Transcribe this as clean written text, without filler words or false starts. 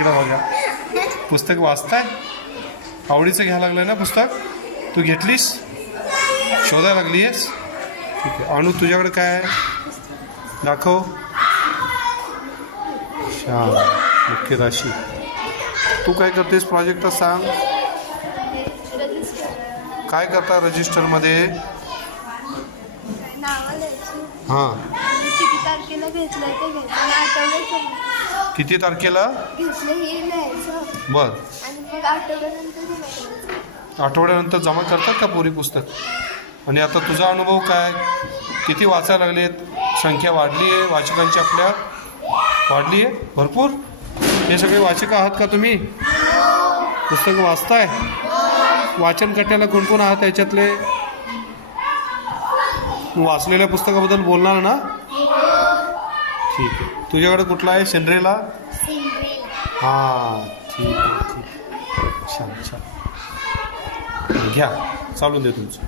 इकडं बघा, पुस्तक वाचताय, आवडीचं घ्यायला लागलंय ना पुस्तक. तू घेतलीस, शोधायला लागली आहेस. ठीक आहे. अनु तुझ्याकडे काय आहे, दाखव. छान, मुख्य राशी. तू काय करतेस प्रोजेक्टचा सांग. काय करता रजिस्टरमध्ये. हां, किती तारखेला घेतलं ते घ्यायचं, किती तारखेला घेतलं हे लिहायचं बर, आणि मग आठवड्यानंतर आठवड्यानंतर जमा करतात का पोरी पुस्तक. आणि आता तुझा अनुभव काय, किती वाचायला लागलेत, संख्या वाढली आहे वाचकांची आपल्या, वाढली आहे भरपूर. हे सगळे वाचक आहात का तुम्ही, पुस्तकं वाचताय. वाचन कट्ट्याला कोण कोण आहात याच्यातले. वाचलेल्या पुस्तकाबद्दल बोलणार ना. ठीक आहे. तुझ्याकडे कुठला आहे, सिंड्रेला. हां, ठीक आहे, ठीक. छान छान, घ्या, चालून दे तुमचं.